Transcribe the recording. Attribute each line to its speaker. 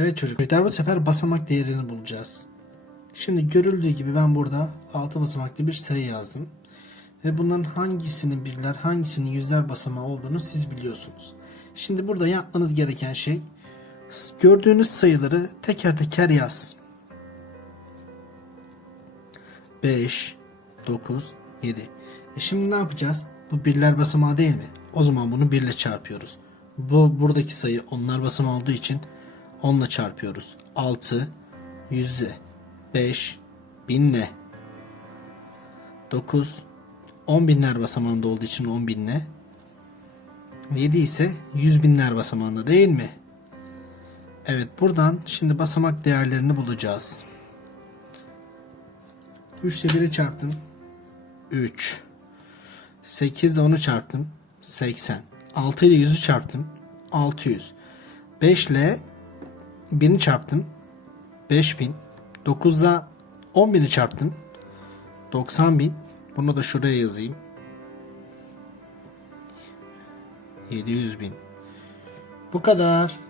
Speaker 1: Evet çocuklar bu sefer basamak değerini bulacağız. Şimdi görüldüğü gibi ben burada 6 basamaklı bir sayı yazdım. Ve bunların hangisinin birler hangisinin yüzler basamağı olduğunu siz biliyorsunuz. Şimdi burada yapmanız gereken şey gördüğünüz sayıları teker teker yaz. 5, 9, 7. E şimdi ne yapacağız? Bu birler basamağı değil mi? O zaman bunu 1 ile çarpıyoruz. Bu buradaki sayı onlar basamağı olduğu için 10 ile çarpıyoruz. 6, 100'e, 5, 1000'le, 9, 10 binler basamağında olduğu için 10 binle, 7 ise 100 binler basamağında değil mi? Evet buradan şimdi basamak değerlerini bulacağız. 3 ile 1'i çarptım. 3. 8 ile 10'u çarptım. 80. 6 ile 100'ü çarptım. 600. 5 ile 1000'i çarptım. 5000. 9 ile 10.000'i çarptım. 90.000. Bunu da şuraya yazayım. 700.000. Bu kadar.